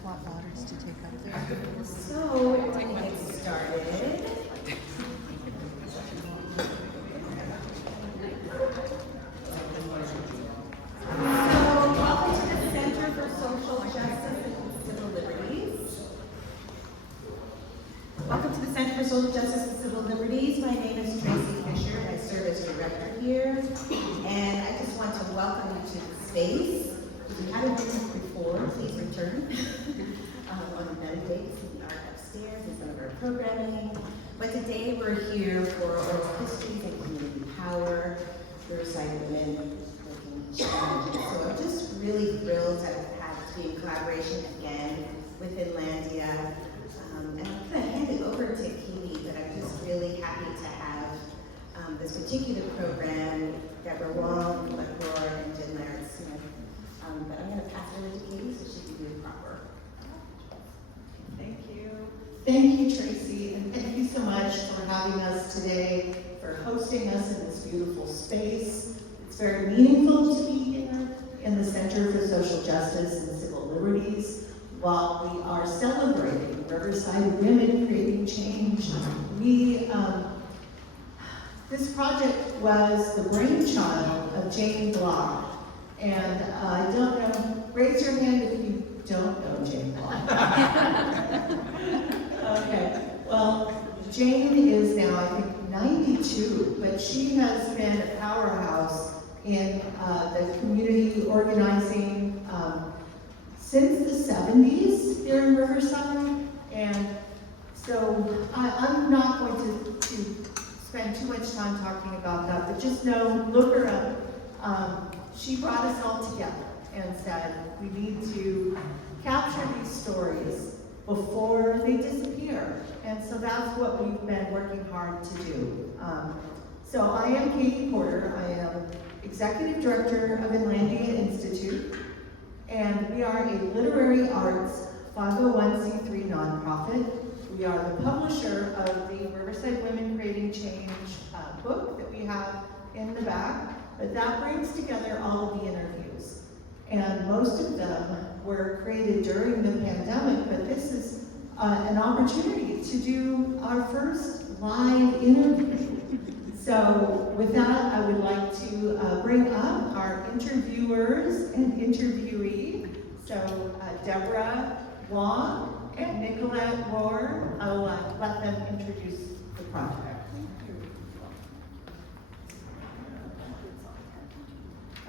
swap waters to take up there? So, to get started, welcome to the Center for Social Justice and Civil Liberties. Welcome to the Center for Social Justice and Civil Liberties. My name is Tracy Fisher. I serve as director here. And I just want to welcome you to the space. If you haven't been here before, please return. On another day, we are upstairs in some of our programming. But today we're here for oral histories and community power, Riverside women working challenges. So I'm just really thrilled to have to be in collaboration again with Finlandia. And I'm going to hand it over to Katie, but I'm just really happy to have this particular program, Deborah Wong, Lecroy, and Jen Larratt-Smith. But I'm going to pass it over to Katie so she can do it proper. Thank you. Thank you, Tracy, and thank you so much for having us today, for hosting us in this beautiful space. It's very meaningful to be here in the Center for Social Justice and Civil Liberties while we are celebrating Riverside Women Creating Change. This project was the brainchild of Jane Block. And I don't know, raise your hand if you don't know Jane Block. Okay, well, Jane is now, I think, 92, but she has been a powerhouse in the community organizing since the 70s here in Riverside. And so I'm not going to spend too much time talking about that, but just know, look her up. She brought us all together and said, we need to capture these stories before they disappear. And so that's what we've been working hard to do. So I am Katie Porter. I am Executive Director of Finlandia Institute. And we are a literary arts 501c3 nonprofit. We are the publisher of the Riverside Women Creating Change book that we have in the back. But that brings together all of the interviews. And most of them were created during the pandemic, but this is an opportunity to do our first live interview. So with that, I would like to bring up our interviewers and interviewee. So Deborah Wong and Nicolette Rohr. I'll let them introduce the project.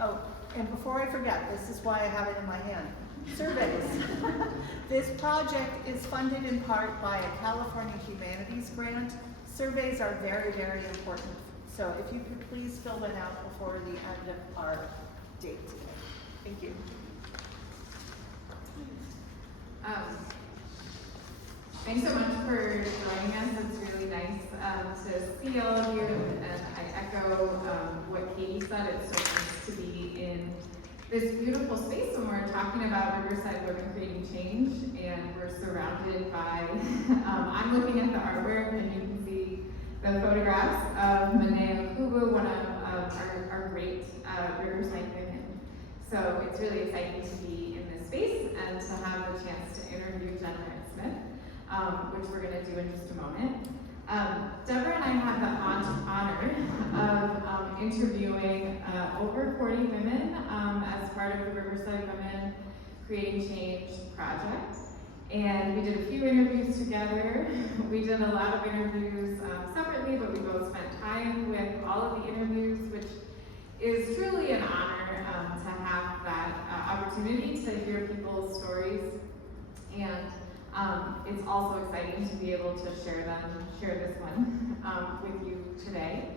Oh, and before I forget, this is why I have it in my hand. Surveys. This project is funded in part by a California Humanities grant. Surveys are very, very important. So if you could please fill that out before the end of our date today. Thank you. Thanks so much for joining us. It's really nice to see all of you, and I echo what Katie said. It's so nice to be in this beautiful space when we're talking about Riverside Women Creating Change, and we're surrounded by, I'm looking at the artwork, and you can see the photographs of Manea Kubu, one of our great Riverside women. So it's really exciting to be in this space and to have the chance to interview Jen Larratt-Smith. Which we're going to do in just a moment. Deborah and I had the honor of interviewing over 40 women as part of the Riverside Women Creating Change project. And we did a few interviews together. We did a lot of interviews separately, but we both spent time with all of the interviews, which is truly an honor to have that opportunity to hear people's stories. And it's also exciting to be able to share this one with you today.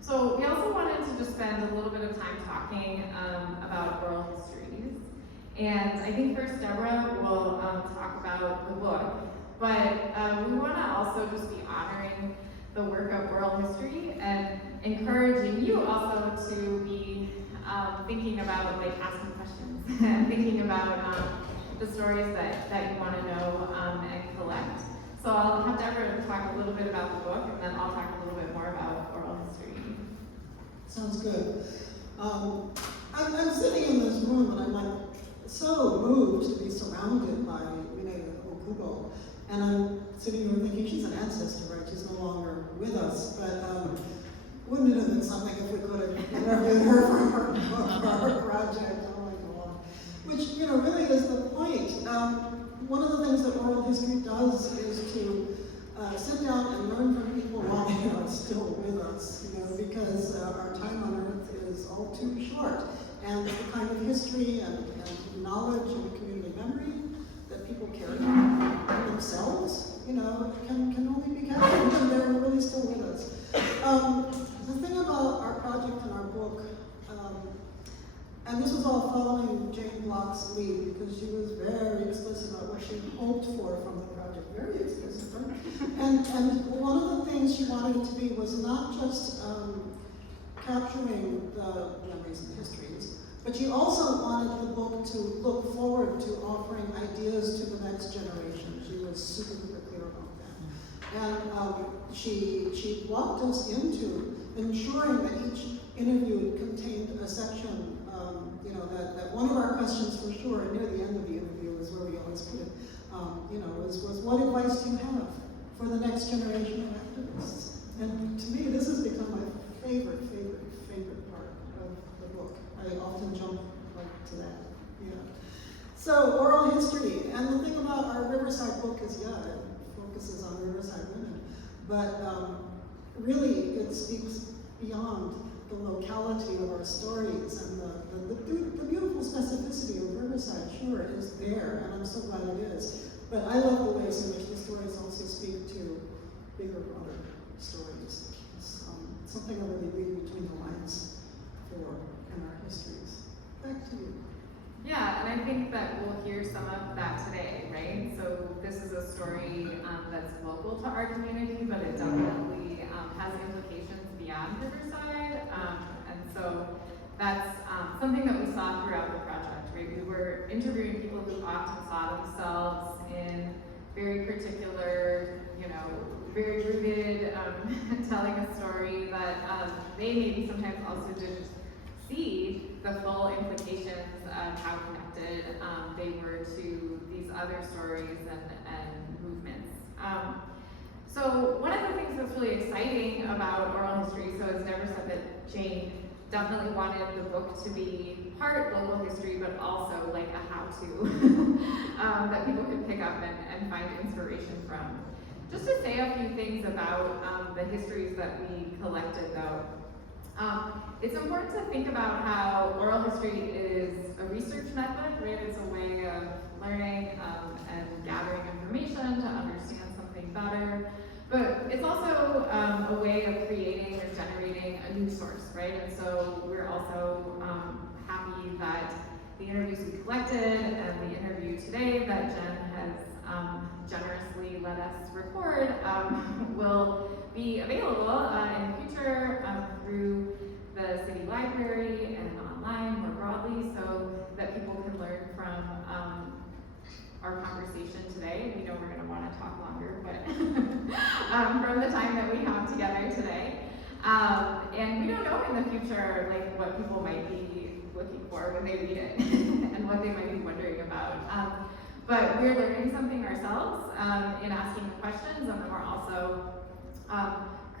So we also wanted to just spend a little bit of time talking about oral histories. And I think first Deborah will talk about the book, but we want to also just be honoring the work of oral history and encouraging you also to be thinking about, like, asking questions and thinking about the stories that you want to know and collect. So I'll have Deborah talk a little bit about the book, and then I'll talk a little bit more about oral history. Sounds good. I'm sitting in this room, and I'm like, so moved to be surrounded by Mine Okubo. And I'm sitting here thinking, she's an ancestor, right? She's no longer with us, but wouldn't it have been something if we could have interviewed her for our project? Oh my God. Which, you know, really is the point. One of the things that oral history does is to sit down and learn from people while they are still with us, you know, because our time on earth is all too short. And the kind of history and knowledge and community memory that people carry themselves, you know, can only be captured when they're really still with us. The thing about our project and our book, and this was all following Jane Block's lead, because she was very explicit about what she hoped for from the project, very explicit, right? And one of the things she wanted it to be was not just capturing the memories and histories, but she also wanted the book to look forward to offering ideas to the next generation. She was super clear about that. And she walked us into ensuring that each interview contained a section, you know, that one of our questions for sure, and near the end of the interview is where we always put it, you know, was what advice do you have for the next generation of activists? And to me, this has become my favorite part of the book. I often jump to that, yeah. So, oral history, and the thing about our Riverside book is, yeah, it focuses on Riverside women, but really it speaks beyond the locality of our stories, and the beautiful specificity of Riverside, sure, is there, and I'm so glad it is. But I love the ways in which the stories also speak to bigger, broader stories. It's something I really read between the lines for in our histories. Back to you. Yeah, and I think that we'll hear some of that today, right? So this is a story that's local to our community, but it definitely has implications beyond Riverside. And so that's something that we saw throughout the project, right? We were interviewing people who often saw themselves in very particular, you know, very rooted, telling a story that they maybe sometimes also didn't see the full implications of how connected they were to these other stories and movements. So one of the things that's really exciting about oral history, so it's never said that Jane definitely wanted the book to be part local history, but also like a how-to that people could pick up and find inspiration from. Just to say a few things about the histories that we collected though. It's important to think about how oral history is a research method, right? It's a way of learning and gathering information to understand something better. But it's also a way of creating or generating a new source, right? And so we're also happy that the interviews we collected and the interview today that Jen has generously let us record will be available in the future through the city library and online more broadly, so that people can learn from our conversation today. We know we're going to want to talk longer, but from the time that we have together today. And we don't know in the future like what people might be looking for when they read it and what they might be wondering about. But we're learning something ourselves in asking the questions, and then we're also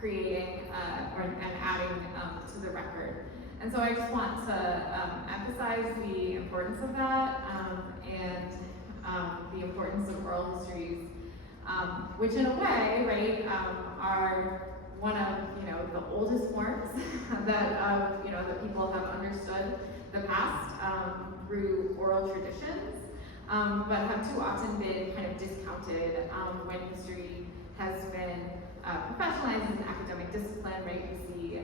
creating and adding to the record. And so I just want to emphasize the importance of that and the importance of oral histories, which in a way, right, are one of the oldest forms that that people have understood the past through oral traditions, but have too often been kind of discounted when history has been professionalized as an academic discipline, right? We see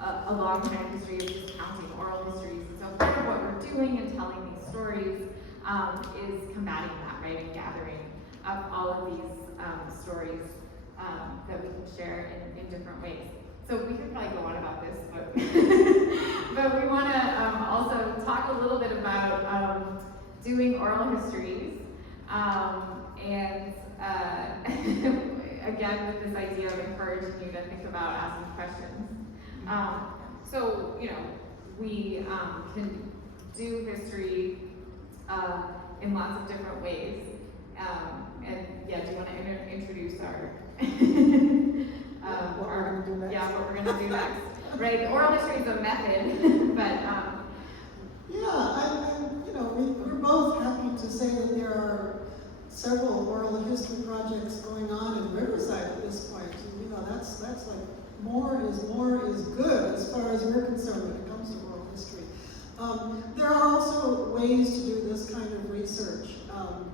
a long kind of history of discounting oral histories. And so part of what we're doing in telling these stories is combating that, right? And gathering up all of these stories that we can share in different ways. So we could probably go on about this, but but we want to also talk a little bit about doing oral histories and again with this idea of encouraging you to think about asking questions. So we can do history in lots of different ways. And yeah, do you want to introduce our, What we're gonna do next? Yeah, what we're gonna do next. Right, oral history is a method, but Yeah, we're both happy to say that there are several oral history projects going on in Riverside at this point. And, that's like more is good as far as we're concerned when it comes to oral history. There are also ways to do this kind of research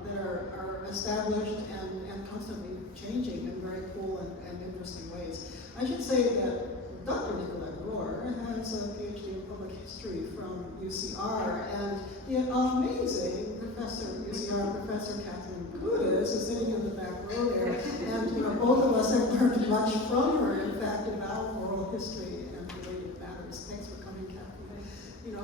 that are established and constantly changing in very cool and interesting ways. I should say that Dr. Nicolette Gore has a PhD in public history from UCR, and the amazing professor, UCR Professor Catherine Kudis, is sitting in the back row there, and both of us have learned much from her, in fact, about oral history and related matters. Thanks for coming, Catherine.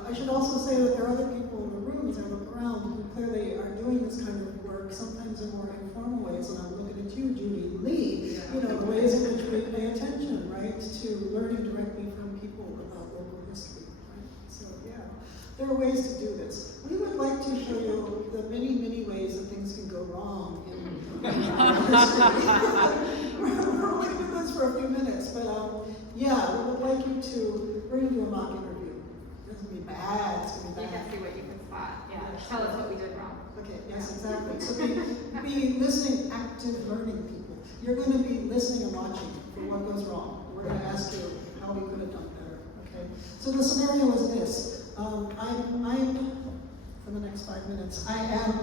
I should also say that there are other people in the room as I look around who clearly are doing this kind of work, sometimes in more informal ways, and I'm looking at you, Judy Lee, the ways in which we pay attention, right, to learning directly from people about local history, right? So, yeah, there are ways to do this. We would like to show you the many, many ways that things can go wrong in history. We're only going to do this for a few minutes, but yeah, we would like you to, we're going to do a mock interview. It's going to be bad, it's going to be you bad. can see what you can spot. Yeah, tell us what we did wrong. Okay, yes, exactly. So be listening, active learning people. You're going to be listening and watching for what goes wrong. We're going to ask you how we could have done better, okay? So the scenario is this. I'm for the next 5 minutes, I am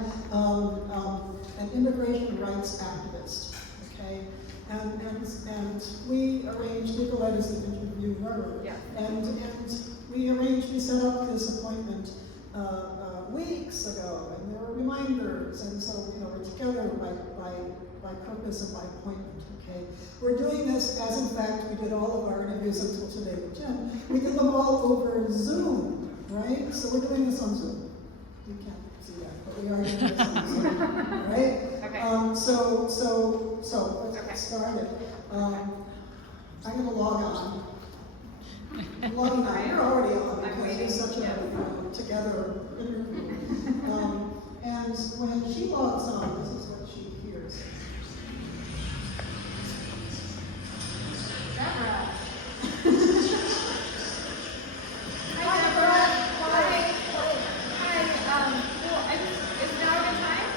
an immigration rights activist, okay? And we arranged, Nicolette is the interviewer, Yeah. and we set up this appointment weeks ago, and there were reminders, and so we're together by purpose and by appointment. Okay, we're doing this as in fact we did all of our interviews until today with Jim. We did them all over Zoom, right? So we're doing this on Zoom. You can't see that, but we are doing this on Zoom, right? Okay. So let's Okay. get started. I'm gonna log on. Logging on. You're already on I'm because waiting. you're such a together interview. And when she logs on, this is what she hears. Deborah. Hi, Deborah. Hi. Hi. Well, is now a good time?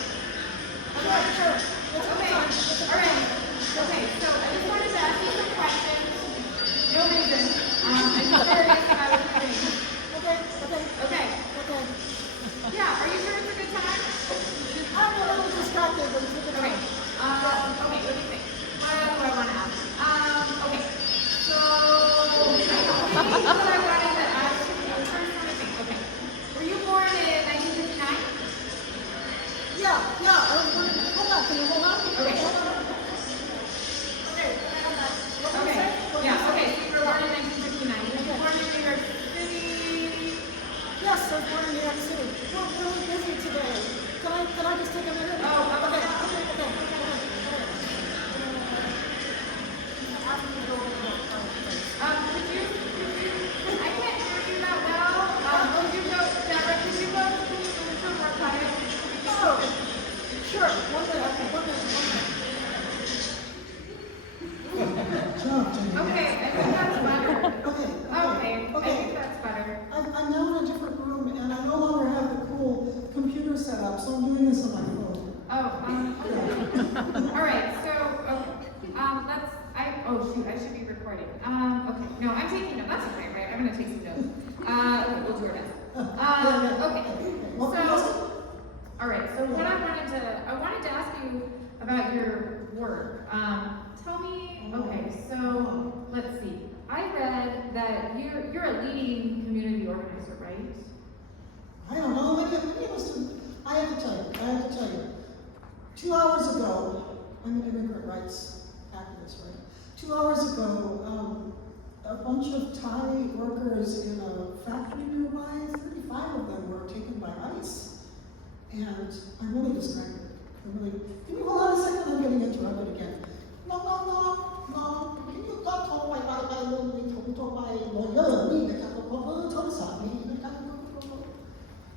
Sure. Okay. All right. Okay. So I just wanted to ask you some questions. No reason. I'm just curious about everything. Okay. Yeah. Are you sure it's a good time? I'm a little distracted, but it's Okay. Okay. Let me think. What do I want to ask? Okay. So I wanted to ask you. First, let me think. Okay. Were you born in 1959? Yeah. I was wondering, hold on, can you hold on? Okay. Okay. What did you Okay. say? Yeah. Okay. So you were born in 1959. Were you born in New York City? Yes, I was born in New York City. We're really busy today. Can I just take a minute? Oh, okay. I can't hear you that well. Could you go, Deborah, could you go more quiet? Oh, sure. One minute. Okay, I think that's better. Okay. I think that's better. I'm now in a different room, and I no longer have the cool computer set up, so I'm doing this on my phone. Okay. All right, so, I should be recording. Okay, no, I'm taking notes. That's okay, right? I'm gonna take some notes. Okay, we'll do our best. Okay, so, all right, so what I wanted to ask you about your work. Tell me, okay, so, let's see. I read that you're a leading community organizer, right? I don't know. Many of us do. I have to tell you. 2 hours ago, I'm an immigrant rights activist, right? 2 hours ago, a bunch of Thai workers in a factory nearby, 35 of them were taken by ICE. And I'm really distracted. Can you hold on a second? I'm getting interrupted again. No. Can you go to my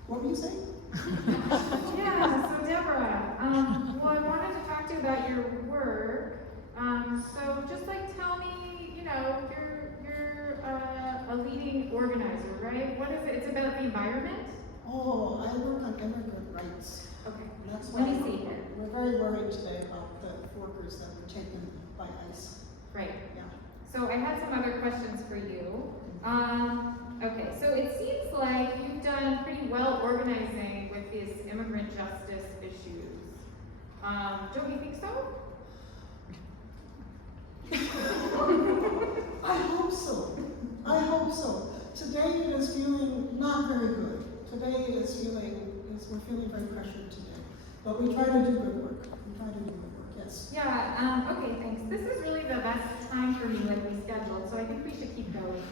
What were you saying? Yeah, so Deborah, well, I wanted to talk to you about your work. So just like tell me, you're a leading organizer, right? What is it? It's about the environment? Oh, I work on immigrant rights. Okay. That's Let why me see here. we're very worried today about the workers that were taken by ICE. Right. Yeah. So I had some other questions for you. Okay, so it seems like you've done pretty well organizing with these immigrant justice issues. Don't you think so? I hope so. I hope so. Today it is feeling not very good. Today we're feeling very pressured today. But we try to do good work. Yes. Yeah, okay, thanks. This is really the best time for me, like we scheduled, so I think we should keep going.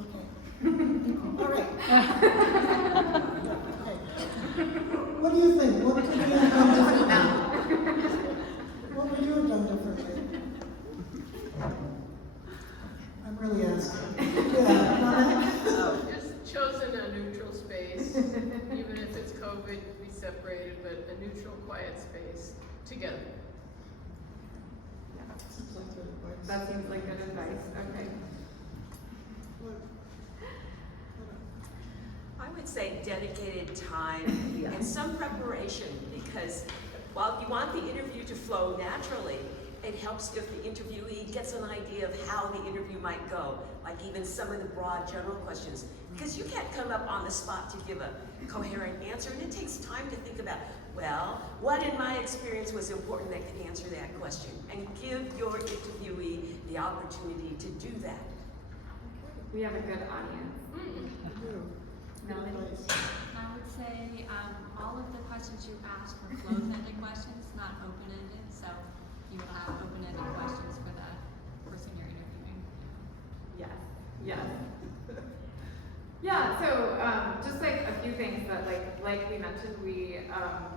Okay. All right. Okay. What do you think? What could we have done differently? What would you have done differently? I'm really asking. Yeah. Just chosen a neutral space, even if it's COVID, we separated, but a neutral, quiet space together. Seems like good advice. That seems like good advice, okay. What? I would say dedicated time and some preparation, because while you want the interview to flow naturally, it helps if the interviewee gets an idea of how the interview might go, like even some of the broad general questions. Because you can't come up on the spot to give a coherent answer, and it takes time to think about, well, what in my experience was important that could answer that question, and give your interviewee the opportunity to do that. We have a good audience. Melanie? I would say all of the questions you asked were closed-ended questions, not open-ended. So you will have open-ended questions for the person you're interviewing. Yes, yes. Yeah, so just like a few things that like we mentioned, we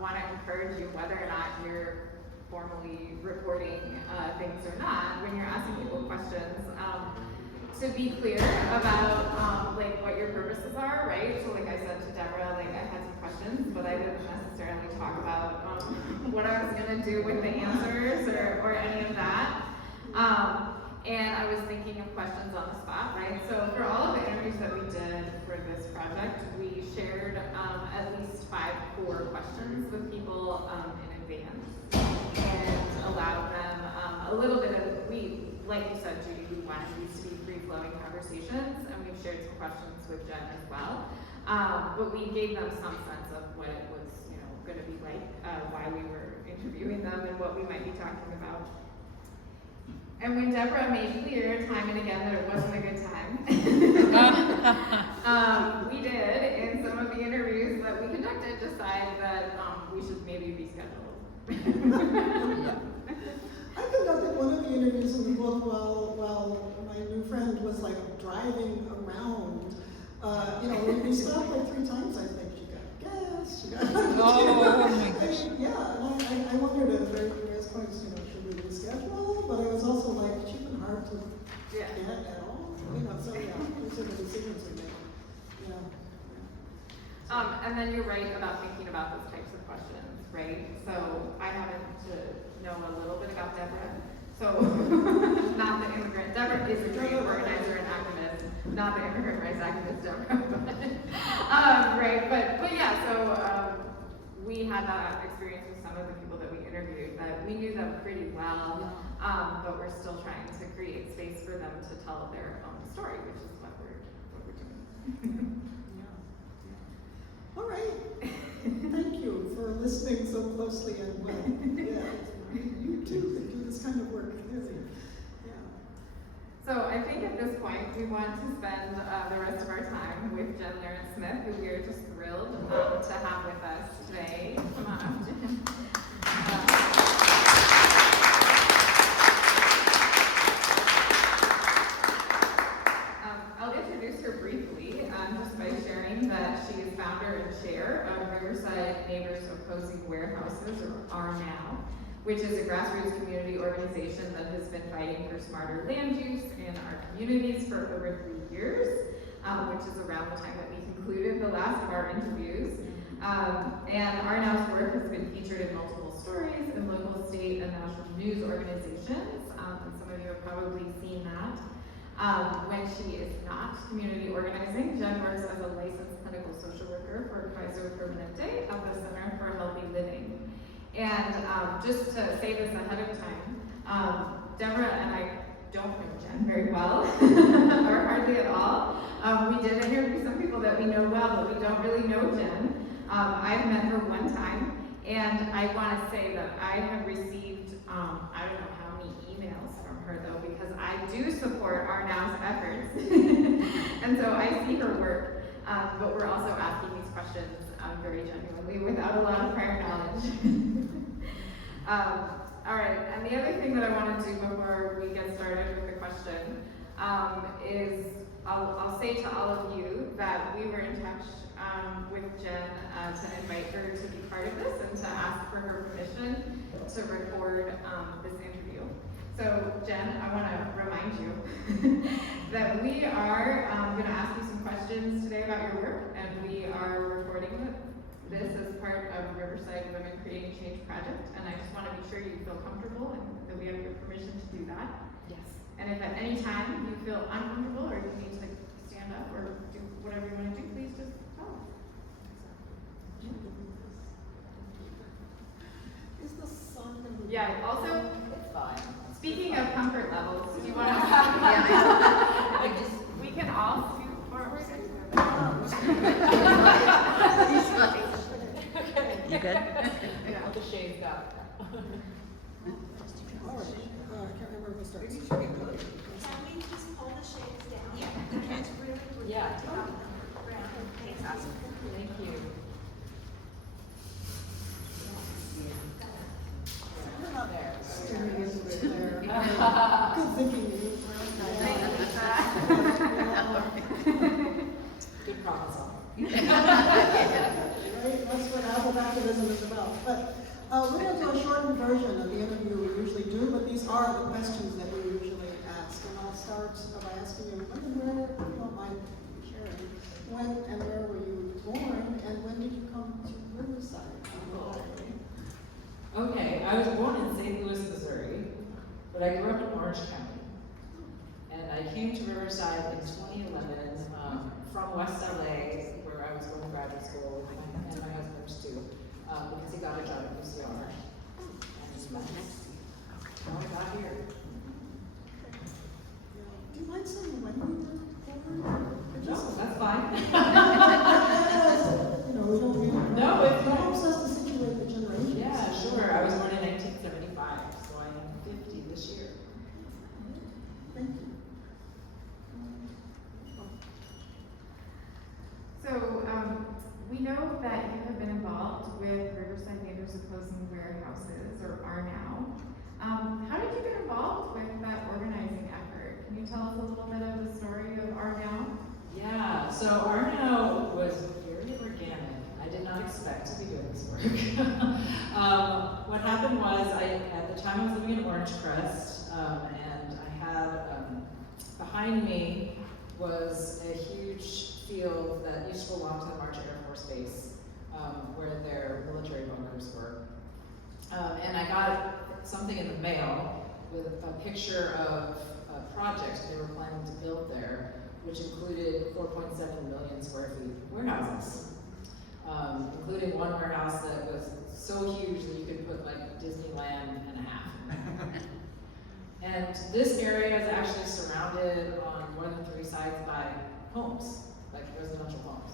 want to encourage you, whether or not you're formally reporting things or not, when you're asking people questions, to be clear about like what your purposes are, right? So like I said to Deborah, like I had some questions, but I didn't necessarily talk about what I was gonna do with the answers or any of that. And I was thinking of questions on the spot, right? So for all of the interviews that we did for this project, we shared at least 5 core questions with people in advance and allowed them a little bit of, like you said, Judy, we wanted these to be free-flowing conversations, and we've shared some questions with Jen as well. But we gave them some sense of what it was, going to be like, why we were interviewing them and what we might be talking about. And when Deborah made clear time and again that it wasn't a good time, we did, in some of the interviews that we conducted, decide that we should maybe reschedule. I conducted one of the interviews in the book while my new friend was like driving around. We stopped like 3 times, I think. She got gas, she got... Oh my gosh. Yeah, and I wondered at various points, should we reschedule? But it was also like, she's been hard to get at all. So yeah, those are the decisions we make. Yeah. And then you're right about thinking about those types of questions, right? So I happen to know a little bit about Deborah. So not the immigrant. Deborah is a great organizer and activist, not the immigrant rights activist, Deborah. Right, but yeah, so we had that experience with some of the people that we interviewed, that we knew them pretty well, but we're still trying to create space for them to tell their own story, which is what we're doing. Yeah. All right. Thank you for listening so closely and well. Yeah, you too can do this kind of work. Yeah. So I think at this point we want to spend the rest of our time with Jen Larratt-Smith, who we are just thrilled to have with us today. Come on up, Jen. I'll introduce her briefly just by sharing that she is founder and chair of Riverside Neighbors Opposing Warehouses, or RNOW, which is a grassroots community organization that has been fighting for smarter land use in our communities for over 3 years, which is around the time that we concluded the last of our interviews. And Arnow's work has been featured in multiple stories in local, state, and national news organizations. And some of you have probably seen that. When she is not community organizing, Jen works as a licensed clinical social worker for Kaiser Permanente at the Center for Healthy Living. And just to say this ahead of time, Deborah and I don't know Jen very well, or hardly at all. We did interview some people that we know well, but we don't really know Jen. I've met her one time, and I want to say that I have received, I don't know how many emails from her though, because I do support Arnow's efforts. And so I see her work, but we're also asking these questions very genuinely without a lot of prior knowledge. All right, and the other thing that I want to do before we get started with the question is I'll say to all of you that we were in touch with Jen to invite her to be part of this and to ask for her permission to record this interview. So Jen, I want to remind you that we are going to ask you some questions today about your work, and we are recording this as part of Riverside Women Creating Change project, and I just want to be sure you feel comfortable and that we have your permission to do that. Yes. And if at any time you feel uncomfortable or you need to stand up or do whatever you want to do, please just tell us. Is the sun gonna be? Yeah, also, It's fine. speaking of comfort levels, do you want to? We can all scoot forward. You good? Yeah. The shade got. All right, I can't remember who starts. Can we just pull the shades down? Yeah. It's really Yeah. Thank you. There. Steering is right there. Good thinking. Good problem solving. Right, that's what Apple activism is about. But we're going to do a shortened version of the interview we usually do, but these are the questions that we usually ask. And I'll start by asking you, when and where, if you don't mind sharing, when and where were you born, and when did you come to Riverside? Okay, I was born in St. Louis, Missouri, but I grew up in Orange County. And I came to Riverside in 2011 from West LA, where I was going to graduate school, and my husband too, because he got a job at UCR. And now I got here. Do you mind saying when you were born? No, that's fine. You know, we don't really. No, it's It helps us to situate the generations. Yeah, sure. I was born in 1975, so I am 50 this year. Thank you. So, we know that you have been involved with Riverside Neighbors Opposing Warehouses, or RNOW. How did you get involved with that organizing effort? Can you tell us a little bit of the story of RNOW? Yeah, so RNO was very organic. I did not expect to be doing this work. What happened was, at the time I was living in Orange Crest, and I had, behind me was a huge field that used to belong to the March Air Force Base, where their military bunkers were. And I got something in the mail with a picture of a project they were planning to build there, which included 4.7 million square feet warehouses, including one warehouse that was so huge that you could put like Disneyland and a half. And this area is actually surrounded on more than 3 sides by homes, like residential homes.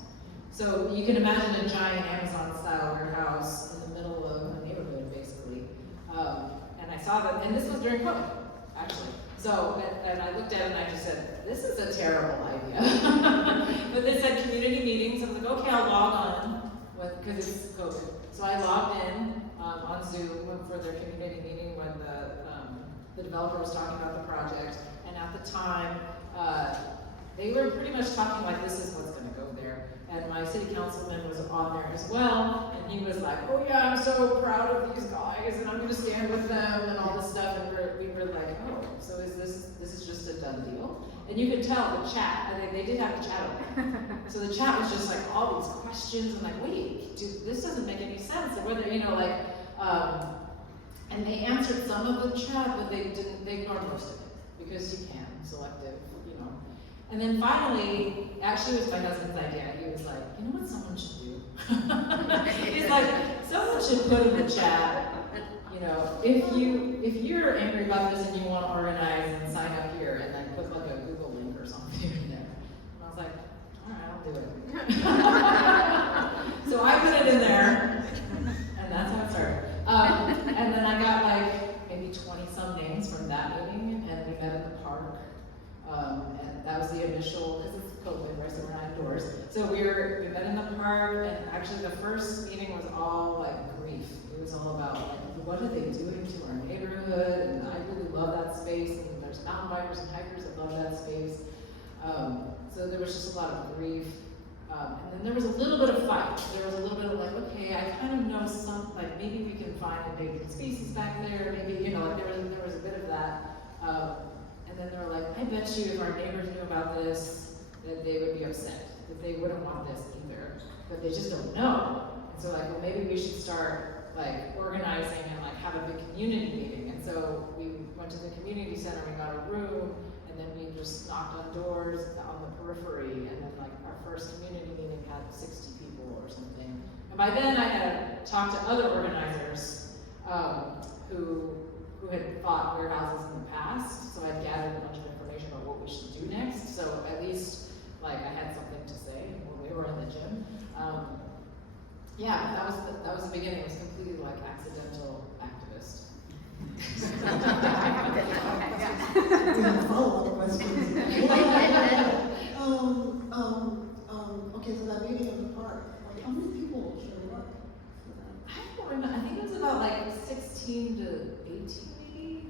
So you can imagine a giant Amazon-style warehouse in the middle of a neighborhood, basically. And I saw that, and this was during COVID, actually. So, and I looked at it and I just said, this is a terrible idea. But they said community meetings. I was like, okay, I'll log on, because it's COVID. So I logged in on Zoom for their community meeting when the developer was talking about the project. And at the time, they were pretty much talking like, this is what's gonna go there. And my city councilman was on there as well, and he was like, oh yeah, I'm so proud of these guys, and I'm gonna stand with them, and all this stuff, and we were like, oh, so is this is just a done deal? And you could tell the chat, and they did have the chat open. So the chat was just like all these questions, and like, wait, dude, this doesn't make any sense. Or whether, and they answered some of the chat, but they ignored most of it, because you can, selective, And then finally, actually it was my husband's idea. He was like, you know what someone should do? He's like, someone should put in the chat, if you're angry about this and you want to organize and sign up here, and then put like a Google link or something in there. And I was like, all right, I'll do it. So I put it in there, and that's how it started. And then I got like maybe 20 some names from that meeting, and we met in the park. And that was the initial, because it's COVID, right, so we're not indoors. So we met in the park, and actually the first meeting was all like grief. It was all about like, what are they doing to our neighborhood? And I really love that space, and there's mountain bikers and hikers that love that space. So there was just a lot of grief. And then there was a little bit of fight. There was a little bit of like, okay, I kind of know some, like maybe we can find endangered species back there. Maybe, like there was a bit of that. And then they were like, I bet you if our neighbors knew about this, that they would be upset, that they wouldn't want this either, but they just don't know. And so like, well, maybe we should start like organizing and like have a big community meeting. And so we went to the community center, we got a room, and then we just knocked on doors on the periphery, and then like our first community meeting had 60 people or something. And by then I had talked to other organizers who had bought warehouses in the past, so I'd gathered a bunch of information about what we should do next. So at least like I had something to say when we were in the gym. Yeah, that was the beginning. It was completely like accidental activist. We have follow-up questions. Okay, so that meeting in the park, like, how many people showed up for that? I don't remember. I think it was about like 16 to 18 maybe.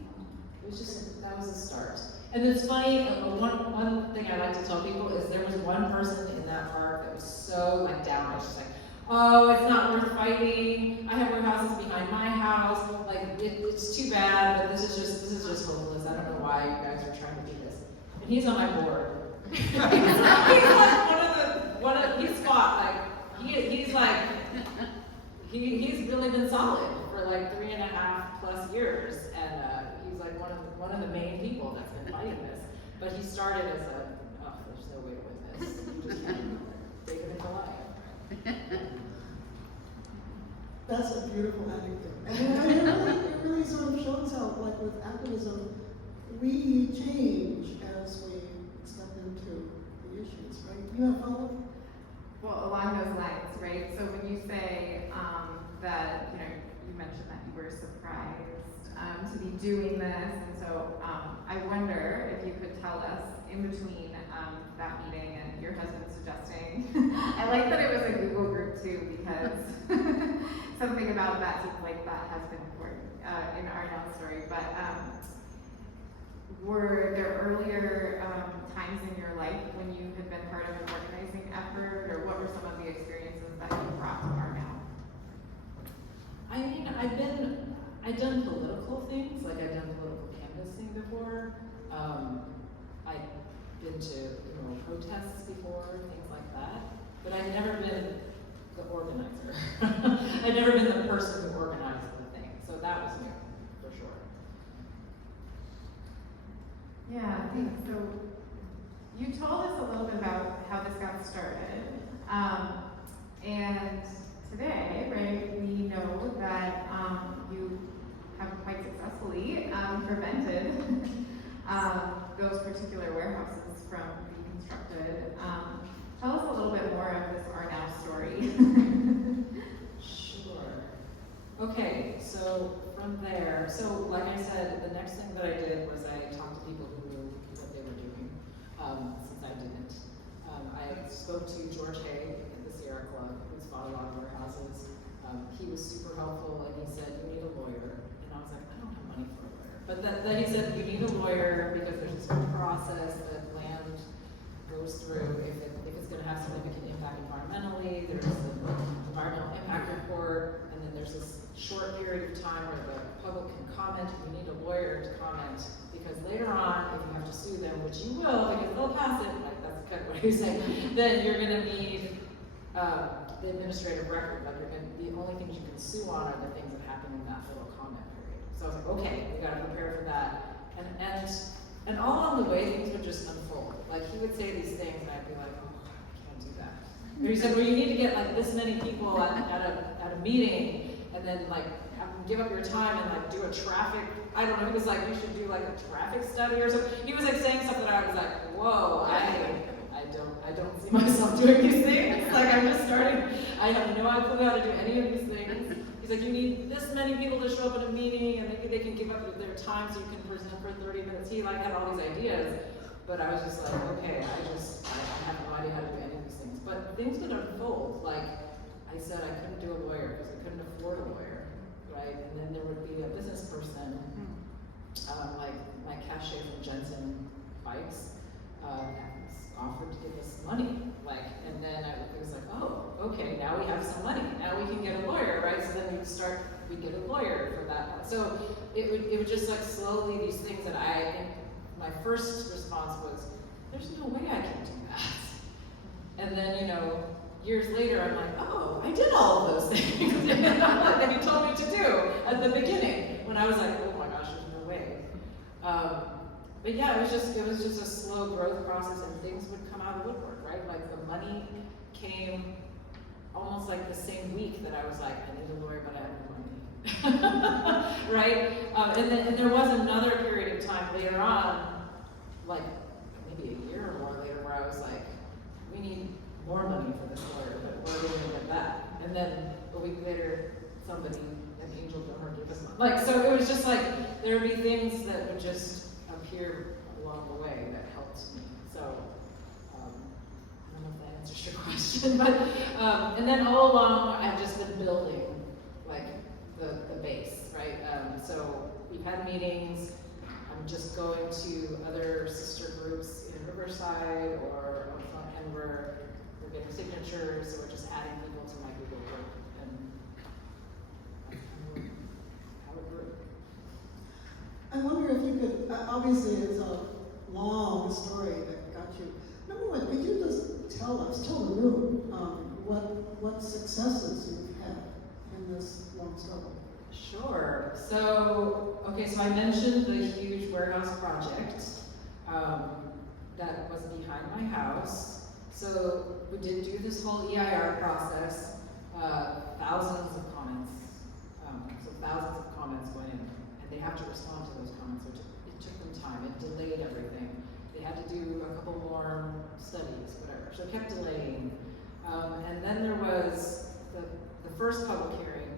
It was just, that was the start. And it's funny, one thing I like to tell people is there was one person in that park that was so like down. It's just like, oh, it's not worth fighting. I have warehouses behind my house. Like it's too bad, but this is just hopeless. I don't know why you guys are trying to do this. And he's on my board. He's like he's fought like he's really been solid for like 3.5+ years, and he's like one of the main people that's been fighting this. But he started as there's no way to win this. You just David and Goliath. That's a beautiful anecdote. And it really sort of shows how, like with activism, we change as we step into the issues, right? You have follow-up? Well, along those lines, right? So when you say that, you mentioned that you were surprised to be doing this, and so I wonder if you could tell us in between that meeting and your husband suggesting. I like that it was a Google group too, because something about that like that has been important in our now story. But were there earlier times in your life when you had been part of an organizing effort, or what were some of the experiences that you brought to our now? I mean, I've done political things, like I've done political canvassing before. I've been to protests before, things like that. But I've never been the organizer. I've never been the person who organized the thing. So that was new, for sure. Yeah, thanks. So you told us a little bit about how this got started. And today, right, we know that you have quite successfully prevented those particular warehouses from being constructed. Tell us a little bit more of this Our Now story. Sure. Okay, so from there, like I said, the next thing that I did was I talked to people who knew what they were doing, since I didn't. I spoke to George Hay at the Sierra Club, who's bought a lot of warehouses. He was super helpful, and he said, you need a lawyer. And I was like, I don't have money for a lawyer. But then he said, you need a lawyer because there's this whole process that land goes through if it's going to have significant impact environmentally. There's an environmental impact report, and then there's this short period of time where the public can comment, and you need a lawyer to comment, because later on, if you have to sue them, which you will, because they'll pass it, like that's kind of what you're saying, then you're gonna need the administrative record, like the only things you can sue on are the things that happen in that little comment period. So I was like, okay, we gotta prepare for that. And all along the way, things would just unfold. Like he would say these things, and I'd be like, oh, I can't do that. Or he said, well, you need to get like this many people at a meeting, and then like have them give up your time and like do a traffic. I don't know. He was like, you should do like a traffic study or something. He was like saying something that I was like, whoa, I don't see myself doing these things. Like I'm just starting. I have no clue how to do any of these things. He's like, you need this many people to show up at a meeting, and maybe they can give up their time so you can present for 30 minutes. He like had all these ideas, but I was just like, okay, I have no idea how to do any of these things. But things would unfold. Like I said, I couldn't do a lawyer because I couldn't afford a lawyer, right? And then there would be a business person, like my cashier from Jensen Bikes, offered to give us money, like, and then it was like, oh, okay, now we have some money, now we can get a lawyer, right? So then we get a lawyer for that part. So it would just like slowly these things that I think my first response was, there's no way I can do that. And then, years later, I'm like, oh, I did all of those things that he told me to do at the beginning, when I was like, oh my gosh, there's no way. But yeah, it was just a slow growth process, and things would come out of the woodwork, right? Like the money came almost like the same week that I was like, I need a lawyer, but I have no money, right? And there was another period of time later on, like maybe a year or more later, where I was like, we need more money for this lawyer, but where are we gonna get that? And then a week later, somebody, an angel donor, gave us money. Like, so it was just like, there would be things that would just appear along the way that helped me. So, I don't know if that answers your question, but, and then all along, I've just been building, like, the base, right? So, we've had meetings. I'm just going to other sister groups in Riverside, and we're getting signatures, so we're just adding people to my Google group, and that's kind of how it grew. I wonder if you could, obviously it's a long story that got you. Number one, could you just tell the room, what successes you've had in this long struggle? Sure. So I mentioned the huge warehouse project that was behind my house. So we did do this whole EIR process, thousands of comments. So thousands of comments went in, and they have to respond to those comments, which it took them time. It delayed everything. They had to do a couple more studies, whatever. So it kept delaying. And then there was the first public hearing,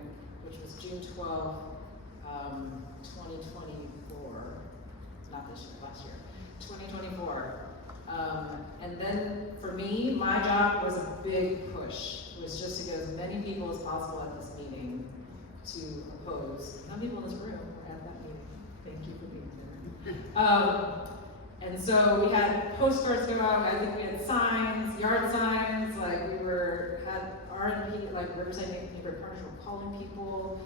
which was June 12, 2024. Not this year, last year. 2024. And then for me, my job was a big push. It was just to get as many people as possible at this meeting to oppose. Some people in this room were at that meeting. Thank you for being there. And so we had postcards go out. I think we had signs, yard signs. Like had R&P, like Riverside Neighborhood Partners were calling people.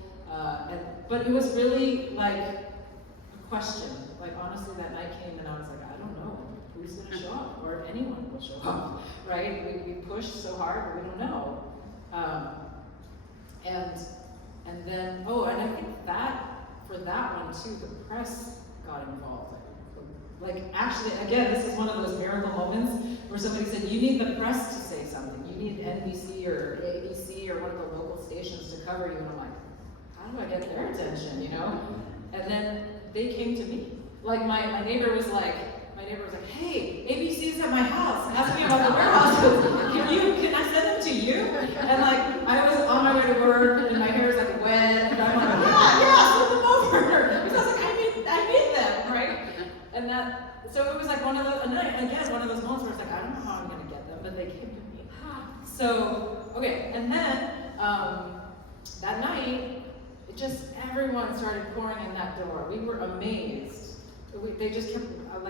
But it was really like a question. Like honestly, that night came and I was like, I don't know who's going to show up or if anyone will show up, right? We pushed so hard, but we don't know. And then, and I think that, for that one too, the press got involved. Like actually, again, this is one of those miracle moments where somebody said, you need the press to say something. You need NBC or ABC or one of the local stations to cover you. And I'm like, how do I get their attention, And then they came to me. Like my neighbor was like, hey, ABC's at my house. Ask me about the warehouses. Can I send them to you? And like, I was on my way to work and my hair was like wet. And I'm like, yeah, send them over. Because I was like, I need them, right? And so it was like one of those moments where it's like, I don't know how I'm going to get them, but they came to me. So, okay, and then that night, everyone started pouring in that door. We were amazed. They just kept, I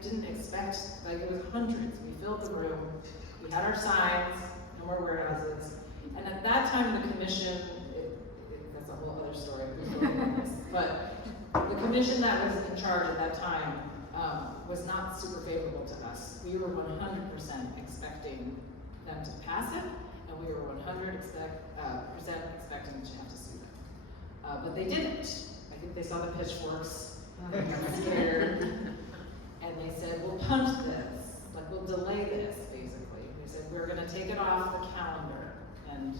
didn't expect, it was hundreds. We filled the room, we had our signs, no more warehouses. And at that time, the commission, that's commission that was in charge at that time was not super favorable to us. We were 100% expecting them to pass it, and we were 100% expecting to have to sue them. But they didn't. I think they saw the pitchforks, and they were scared, and they said, we'll punt this, like we'll delay this, basically. They said, we're gonna take it off the calendar, and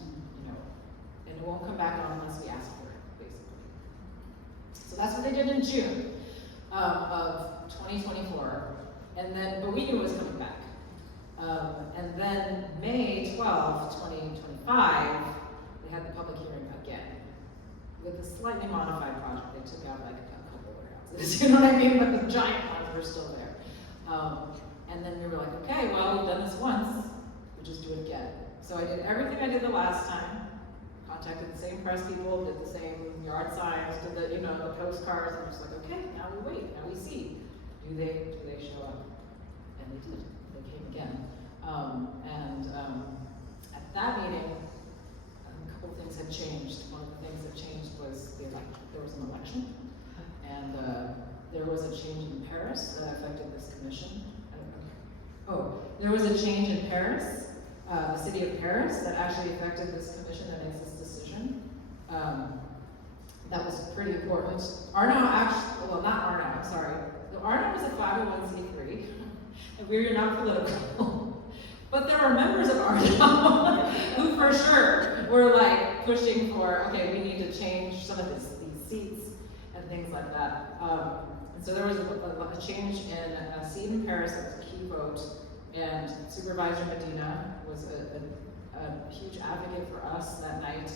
and it won't come back on unless we ask for it, basically. So that's what they did in June of 2024, and then, but we knew it was coming back. And then May 12, 2025, they had the public hearing again with a slightly modified project. They took out like a couple of warehouses, you know what I mean? But the giant ones were still there. And then we were like, okay, well, we've done this once, we'll just do it again. So I did everything I did the last time, contacted the same press people, did the same yard signs, did the, the postcards. I'm just like, okay, now we wait, now we see. Do they show up? And they did. They came again. At that meeting, a couple of things had changed. One of the things that changed was there was an election, and there was a change in Paris that affected this commission. There was a change in Paris, the city of Paris, that actually affected this commission that makes this decision. That was pretty important. Arno actually, well, not Arno, I'm sorry. Arno was a 501c3, and we are not political. But there are members of Arno who for sure were like pushing for, okay, we need to change some of these seats and things like that. And so there was a change in a seat in Paris that was a key vote, and Supervisor Medina was a huge advocate for us that night.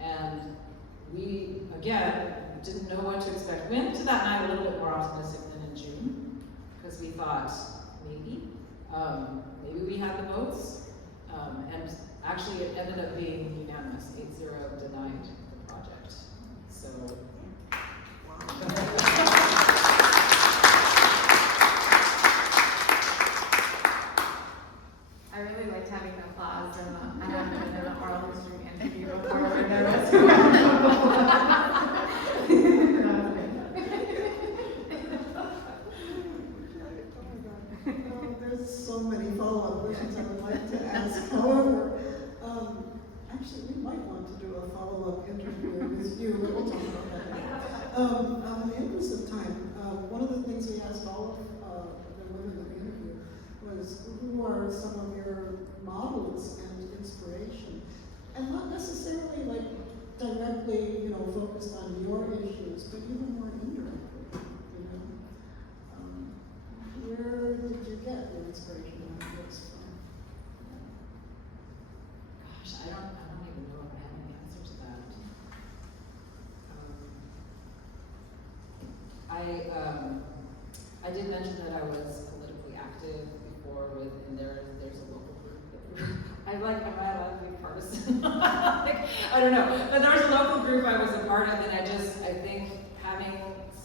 And we, again, didn't know what to expect. We went to that night a little bit more optimistic than in June, because we thought, maybe we had the votes. And actually it ended up being unanimous, 8-0 denied the project. So, I really liked having the applause and the oral history interview before we noticed who were There's so many follow-up questions I would like to ask. However, actually, we might want to do a follow-up interview with you, but we'll talk about that later. In the interest of time, one of the things we asked all of the women that we interviewed was, who are some of your models and inspiration? And not necessarily like directly, focused on your issues, but even more indirectly, Where did you get your inspiration and ideas from? gosh, I don't even know if I have any answer to that. I did mention that I was politically active before and there's a local group that am I allowed to be partisan? I don't know, but there was a local group I was a part of, and I think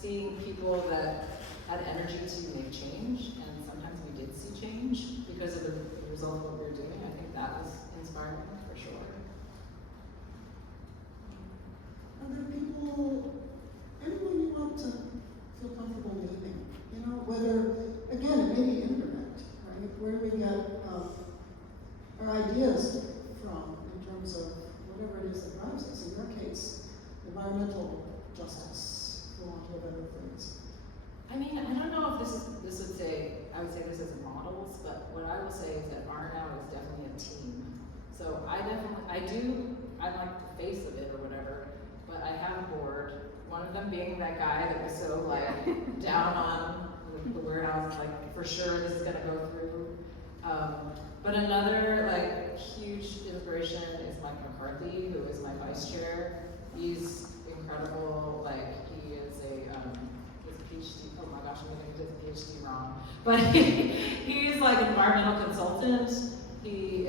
seeing people that had energy to make change, and sometimes we did see change because of the result of what we were doing. I think that was inspiring for sure. Are there anyone you want to feel comfortable naming? Whether, again, it may be indirect, right? Where do we get our ideas from in terms of whatever it is that drives us? In your case, environmental justice, for want of better phrase. I mean, I don't know if I would say this as models, but what I will say is that Arno is definitely a team. So I'm like the face of it or whatever, but I have a board. One of them being that guy that was so down on the warehouse, for sure this is gonna go through. But another huge inspiration is Mike McCarthy, who is my vice chair. He's incredible. He is a PhD. Oh my gosh, I'm gonna get his PhD wrong. But he's an environmental consultant. He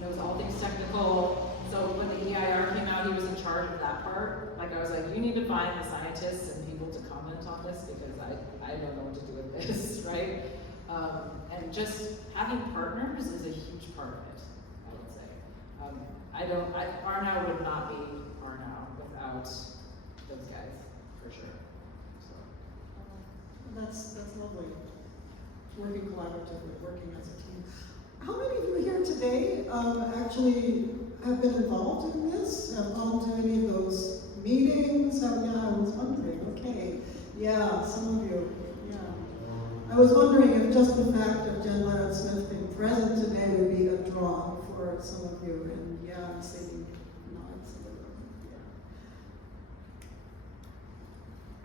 knows all things technical. So when the EIR came out, he was in charge of that part. I was like, you need to find the scientists and people to comment on this because I don't know what to do with this, right? And just having partners is a huge part of it, I would say. Arno would not be Arno without those guys, for sure. That's lovely. Working collaboratively, working as a team. How many of you here today actually have been involved in this? Have gone to any of those meetings? Yeah, I was wondering. Okay. Yeah, some of you. Yeah. I was wondering if just the fact of Jen Larratt-Smith being present today would be a draw for some of you. And yeah, I'm seeing nods in the room.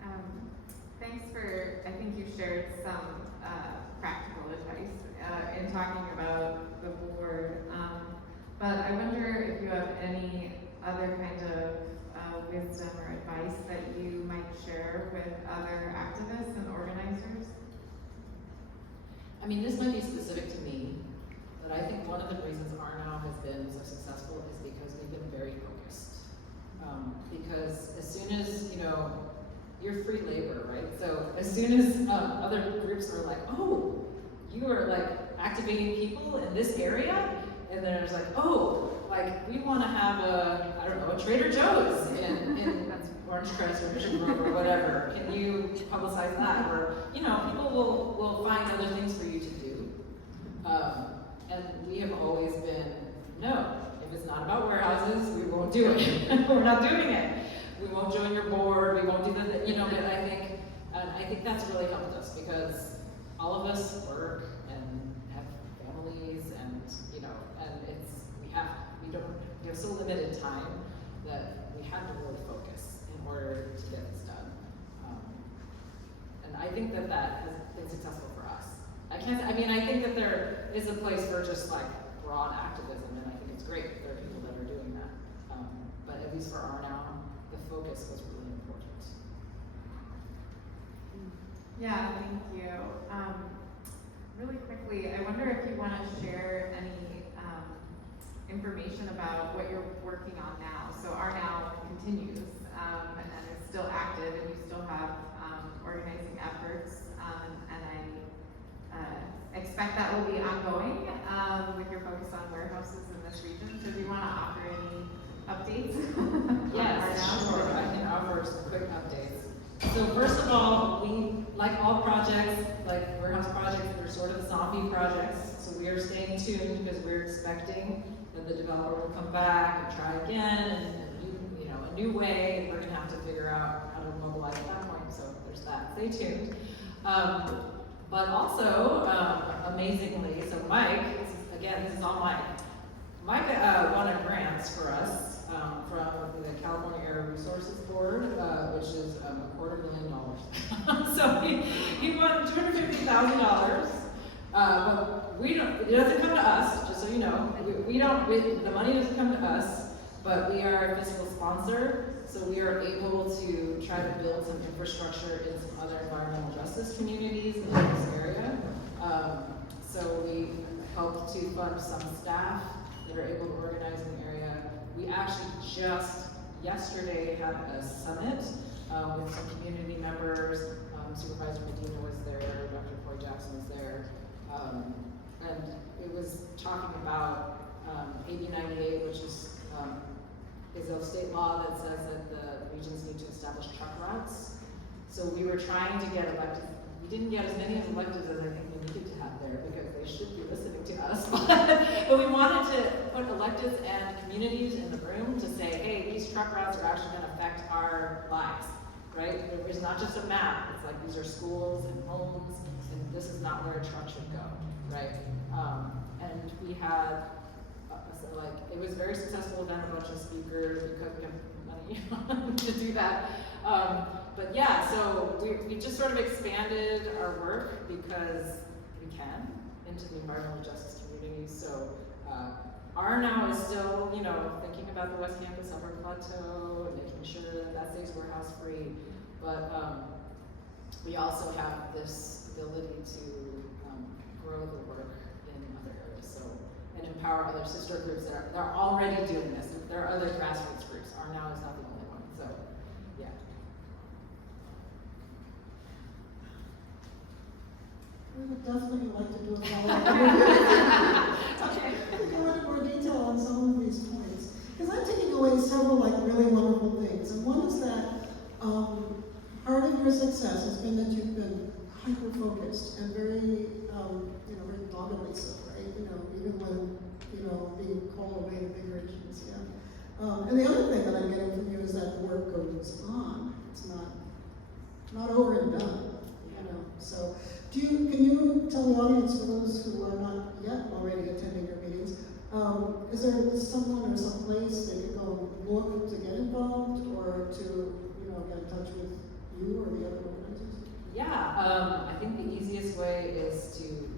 Yeah. Thanks for, I think you shared some practical advice in talking about the board. But I wonder if you have any other kind of wisdom or advice that you might share with other activists and organizers? I mean, this might be specific to me, but I think one of the reasons Arno has been so successful is because we've been very focused. Because as soon as, you're free labor, right? So as soon as other groups are like, oh, you are like activating people in this area, and then it's like, oh, like we want to have a Trader Joe's in Orange Crest or Bishop Grove or whatever. Can you publicize that? Or, people will find other things for you to do. And we have always been, no, if it's not about warehouses, we won't do it. We're not doing it. We won't join your board, we won't do but I think that's really helped us because all of us work and have families and, we have so limited time that we have to really focus in order to get this done. And I think that has been successful for us. I think that there is a place for just like broad activism, and I think it's great that there are people that are doing that. But at least for our now, the focus was really important. Yeah, thank you. Really quickly, I wonder if you want to share any information about what you're working on now. So Our Now continues and is still active, and you still have organizing efforts, and I expect that will be ongoing with your focus on warehouses in this region. So do you want to offer any updates? Yes, sure. I can offer some quick updates. So first of all, we, like all projects, like warehouse projects, they're sort of zombie projects. So we are staying tuned because we're expecting that the developer will come back and try again and a new way. And we're going to have to figure out how to mobilize at that point. So there's that. Stay tuned. But also, amazingly, so Mike, this is all Mike. Mike won a grant for us from the California Air Resources Board, which is $250,000. So he won $250,000. But it doesn't come to us, just so you know. The money doesn't come to us, but we are a fiscal sponsor, so we are able to try to build some infrastructure in some other environmental justice communities in this area. So we help to fund some staff that are able to organize in the area. We actually just yesterday had a summit with some community members. Supervisor Medina was there, Dr. Foy Jackson was there, and it was talking about AB 98, which is a state law that says that the regions need to establish truck routes. So we were trying to get elected. We didn't get as many electives as I think we needed to have there because they should be listening to us. But we wanted to put electives and communities in the room to say, hey, these truck routes are actually going to affect our lives, right? It's not just a map. It's like these are schools and homes, and this is not where a truck should go, right? And we had, it was a very successful event, a bunch of speakers. We couldn't get money to do that. But yeah, so we just sort of expanded our work because we can into the environmental justice communities. So Our Now is still, thinking about the West Campus Upper Plateau and making sure that that stays warehouse free. But we also have this ability to grow the work in other areas. So and empower other sister groups that are already doing this. There are other grassroots groups. Our Now is not the only one. So yeah. We would definitely like to do a follow-up. Okay. To go into more detail on some of these points. Because I'm taking away several really wonderful things. And one is that part of your success has been that you've been focused and very, very doggedly so, right? Even when, being called away to bigger issues, yeah. And the other thing that I'm getting from you is that work goes on. It's not over and done, So, can you tell the audience, for those who are not yet already attending your meetings, is there someone or some place they could go look to get involved or to, get in touch with you or the other organizers? Yeah, I think the easiest way is you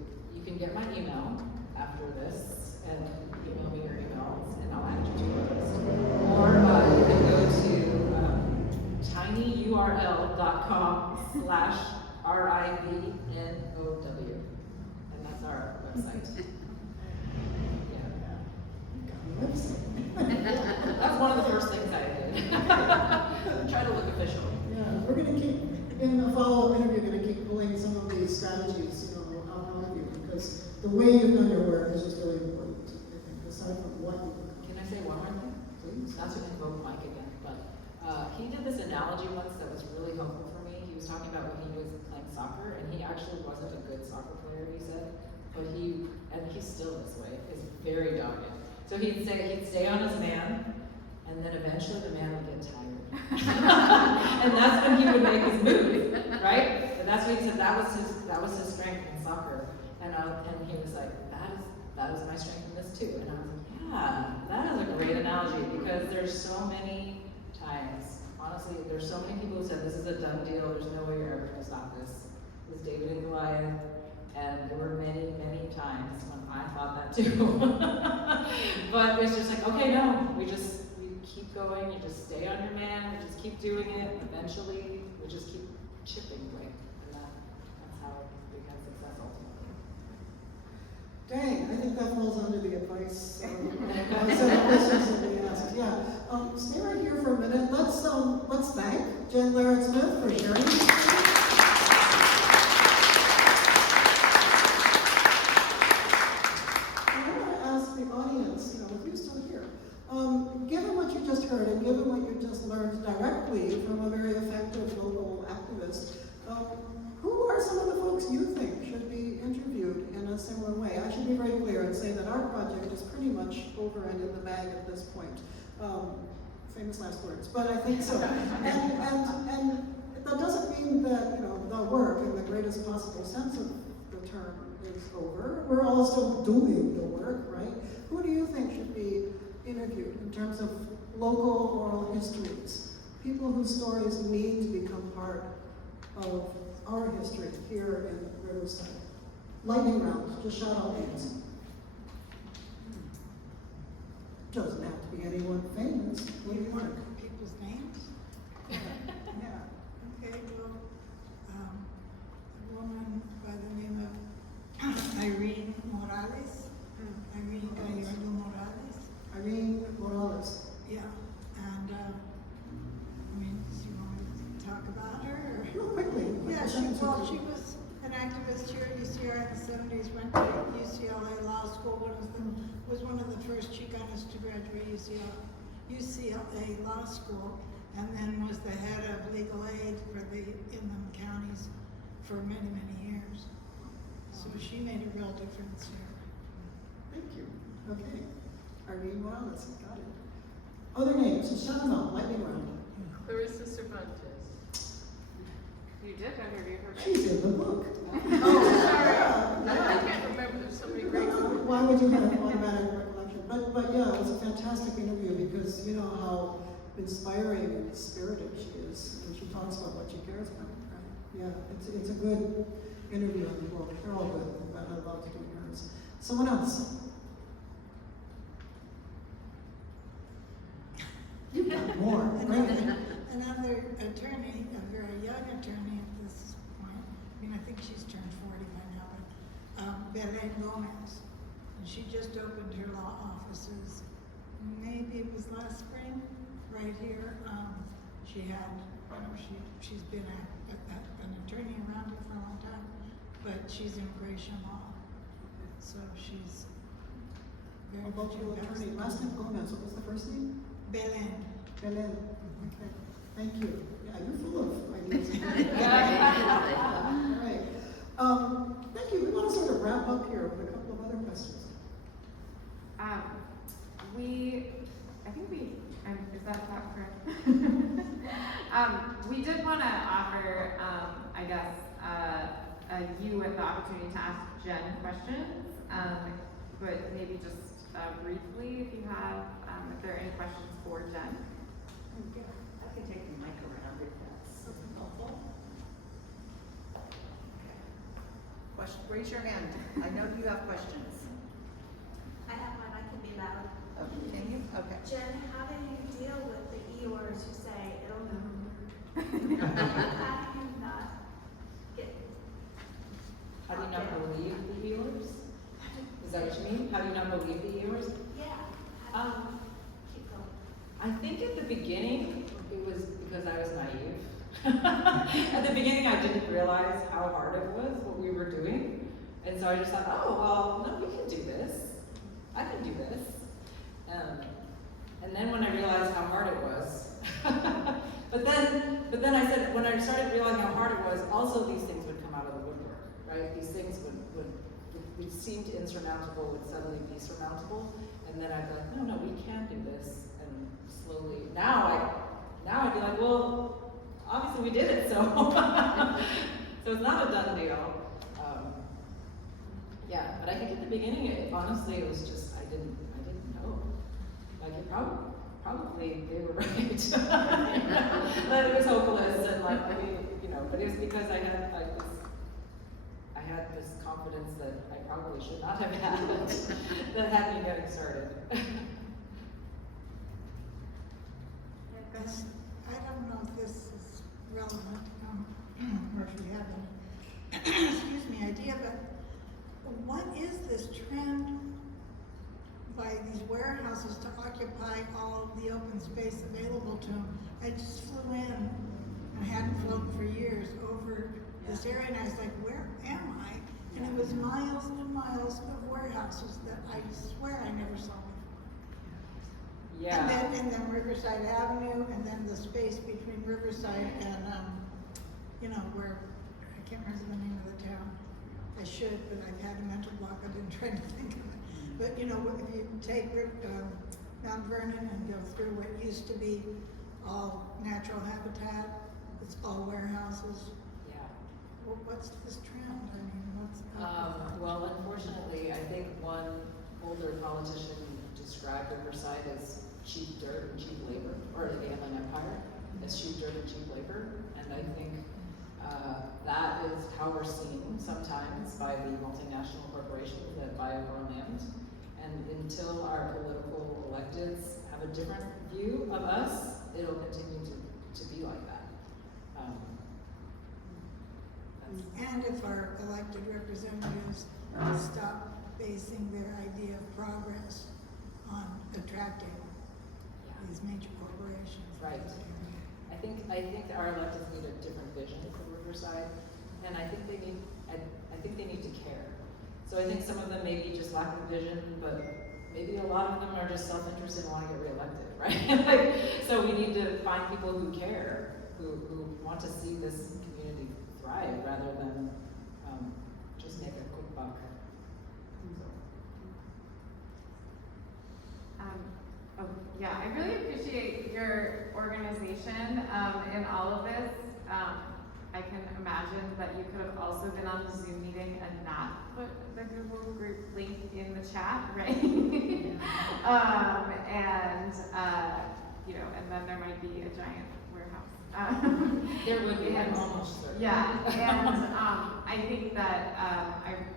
can get my email after this and email me your emails and I'll add you to the list. Or you can go to tinyurl.com/RIVNOW. And that's our website. That's one of the first things I did. Try to look official. Yeah, we're going to keep, in a follow-up interview, going to keep pulling some of these strategies, out of you, because the way you've done your work is just really important, I think, aside from what you've done. Can I say one more thing? Please. Not to invoke Mike again, but he did this analogy once that was really helpful for me. He was talking about when he was playing soccer, and he actually wasn't a good soccer player, he said, but he's still this way, is very dogged. So he'd stay on his man, and then eventually the man would get tired. And that's when he would make his move, right? But that's what he said, that was his strength in soccer. And he was like, that is my strength in this too. And I was like, yeah, that is a great analogy, because there's so many times, honestly, there's so many people who said this is a done deal, there's no way you're ever gonna stop this. It was David and Goliath, and there were many, many times when I thought that too. But it's just like, okay, no, we keep going, you just stay on your man, we just keep doing it, eventually we just keep chipping away. And that's how we have success ultimately. Dang, I think that falls under the advice set of questions that we asked. Yeah, stay right here for a minute. Let's thank Jen Larratt-Smith for sharing. Given what you just heard and given what you just learned directly from a very effective local activist, who are some of the folks you think should be interviewed in a similar way? I should be very clear and say that our project is pretty much over and in the bag at this point. Famous last words, but I think so. And that doesn't mean that the work in the greatest possible sense of the term is over. We're all still doing the work, right? Who do you think should be interviewed in terms of local oral histories, people whose stories need to become part of our history here in Riverside? Lightning round, just shout out names. Doesn't have to be anyone famous. What do you think? People's names? Yeah. Okay, well, a woman by the name of Irene Morales. Irene Gallardo Morales. Irene Morales. Yeah, and do you want me to talk about her? Real quickly. Yeah, she was an activist here at UCR in the 70s, went to UCLA Law School, was one of the first Chicanas to graduate UCLA Law School, and then was the head of legal aid for the inland counties for many, many years. So she made a real difference here. Thank you. Okay. Irene Morales, got it. Other names, just shout them out, lightning round. Clarissa Cervantes. You did interview her. She's in the book. Oh, sorry. I can't remember, there's so many great ones. Why would you have automatic recollection? But yeah, it was a fantastic interview because you know how inspiring and spirited she is, and she talks about what she cares about. Right? Yeah, it's a good interview in the book. They're all good, but I'd love to do yours. Someone else. You've got more. Another attorney, a very young attorney at this point, I think she's turned 40 by now, but Belen Gomez. And she just opened her law offices, maybe it was last spring, right here. She had, she's been an attorney around here for a long time, but she's immigration law. So she's very A local attorney. Last name Gomez. What was the first name? Belen. Belen. Okay. Thank you. Yeah, you're full of ideas. All right. Thank you. We want to sort of wrap up here with a couple of other questions. Is that correct? We did want to offer, I guess, you the opportunity to ask Jen questions, but maybe just briefly, if you have, if there are any questions for Jen. Yeah, I can take the mic around if that's helpful. Question, raise your hand. I know you have questions. I have one, I can be loud. Okay, can you? Okay. Jen, how do you deal with the Eeyores who say, it'll never work? How do you not get? How do you not believe the viewers? Is that what you mean? How do you not believe the viewers? Yeah. Keep going. I think at the beginning, it was because I was naive. At the beginning, I didn't realize how hard it was, what we were doing. And so I just thought, oh, well, no, we can do this. I can do this. And then when I realized how hard it was, but then I said, when I started realizing how hard it was, also these things would come out of the woodwork, right? These things would seem insurmountable, would suddenly be surmountable. And then I'd be like, no, we can do this. And slowly, now I'd be like, well, obviously we did it, so. So it's not a done deal. Yeah, but I think at the beginning, honestly, it was just, I didn't know. Like, it probably they were right. That it was hopeless, and like, I mean, but it was because I had this confidence that I probably should not have had that had me getting started. I don't know if this is relevant, or if you have any, excuse me, idea, but what is this trend by these warehouses to occupy all the open space available to them? I just flew in and hadn't flown for years over this area, and I was like, where am I? And it was miles and miles of warehouses that I swear I never saw before. Yeah. And then Riverside Avenue, and then the space between Riverside and, where, I can't remember the name of the town. I should, but I've had a mental block, I've been trying to think of it. But if you take Mount Vernon and go through what used to be all natural habitat, it's all warehouses. Yeah. Well, what's this trend? I mean, what's well, unfortunately, I think one older politician described Riverside as cheap dirt and cheap labor, or the Inland Empire as cheap dirt and cheap labor, and I think that is how we're seen sometimes by the multinational corporations that buy up our land. And until our political electeds have a different view of us, it'll continue to be like that. and if our elected representatives stop basing their idea of progress on attracting these major corporations. Right. I think our electeds need a different vision for Riverside, and I think they need to care. So I think some of them maybe just lack the vision, but maybe a lot of them are just self-interested and want to get reelected, right? So we need to find people who care, who want to see this community thrive rather than just make a quick buck. Yeah, I really appreciate your organization in all of this. I can imagine that you could have also been on the Zoom meeting and not put the Google group link in the chat, right? And then there might be a giant warehouse. There would be, I'm almost certain. Yeah, and I think that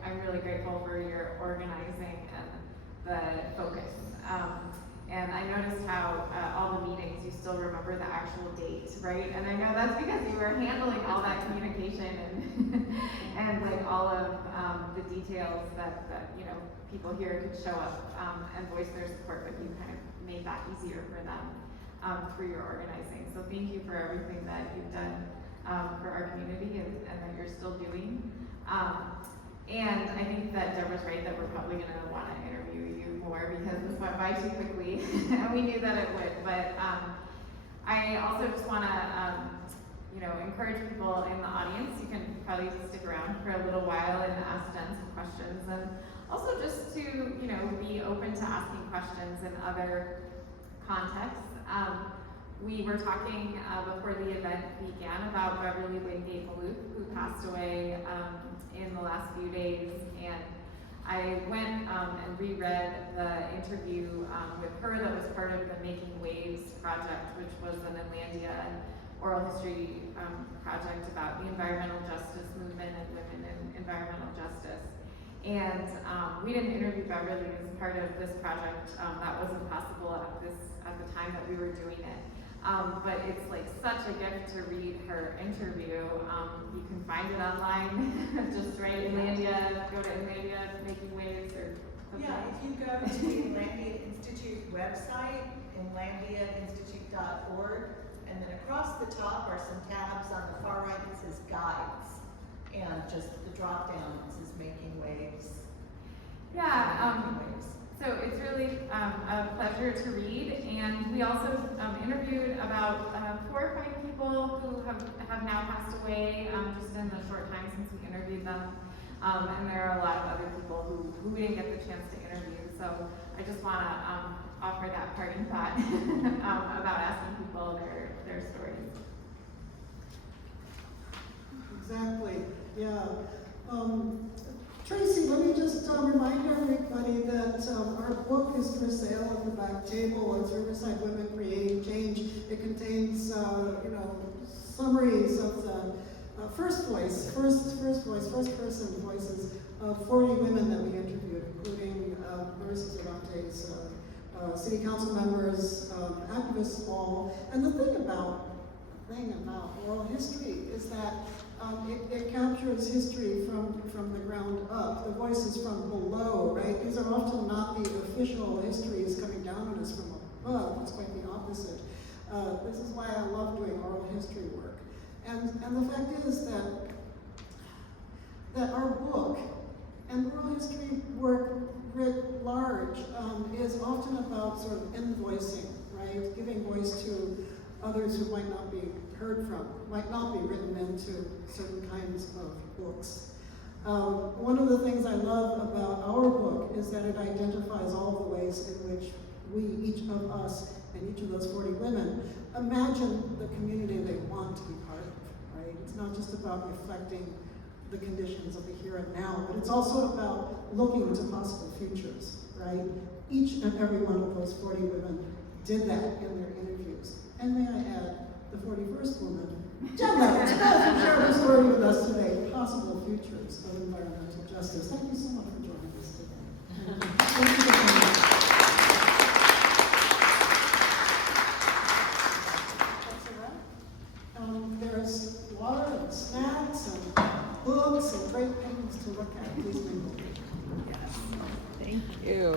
I'm really grateful for your organizing and the focus. And I noticed how all the meetings, you still remember the actual date, right? And I know that's because you were handling all that communication and and like all of the details that people here could show up and voice their support, but you kind of made that easier for them through your organizing. So thank you for everything that you've done for our community and that you're still doing. And I think that Deborah's right that we're probably going to want to interview you more because this went by too quickly and we knew that it would. But I also just want to encourage people in the audience. You can probably stick around for a little while and ask Jen some questions, and also just to, be open to asking questions in other contexts. We were talking before the event began about Beverly Wingate Maloof, who passed away in the last few days, and I went and reread the interview with her that was part of the Making Waves project, which was an Inlandia and oral history project about the environmental justice movement and women in environmental justice. And we didn't interview Beverly as part of this project. That wasn't possible at the time that we were doing it. But it's like such a gift to read her interview. You can find it online. Just write Inlandia, go to Inlandia Making Waves or something. Yeah, if you go to the Inlandia Institute website, inlandiainstitute.org, and then across the top are some tabs. On the far right it says guides, and just the drop down says Making Waves. Yeah, Making Waves. so it's really a pleasure to read, and we also interviewed about 4 or 5 people who have now passed away just in the short time since we interviewed them, and there are a lot of other people who we didn't get the chance to interview. So I just want to offer that parting thought about asking people their stories. Exactly, yeah. Tracy, let me just remind everybody that our book is for sale at the back table. It's Riverside Women Creating Change. It contains, summaries of the first person voices of 40 women that we interviewed, including Marissa Cervantes, city council members, activists all. And the thing about oral history is that it captures history from the ground up, the voices from below, right? These are often not the official histories coming down on us from above. It's quite the opposite. This is why I love doing oral history work. And the fact is that our book and oral history work writ large is often about sort of invoicing, right? Giving voice to others who might not be heard from, might not be written into certain kinds of books. One of the things I love about our book is that it identifies all the ways in which we, each of us, and each of those 40 women, imagine the community they want to be part of, right? It's not just about reflecting the conditions of the here and now, but it's also about looking to possible futures, right? Each and every one of those 40 women did that in their interviews. And may I add, the 41st woman, Jen Larratt, to share her story with us today, possible futures of environmental justice. Thank you so much for joining us today. Thank you very much. There's water and snacks and books and great things to look at. Please mingle. Thank you.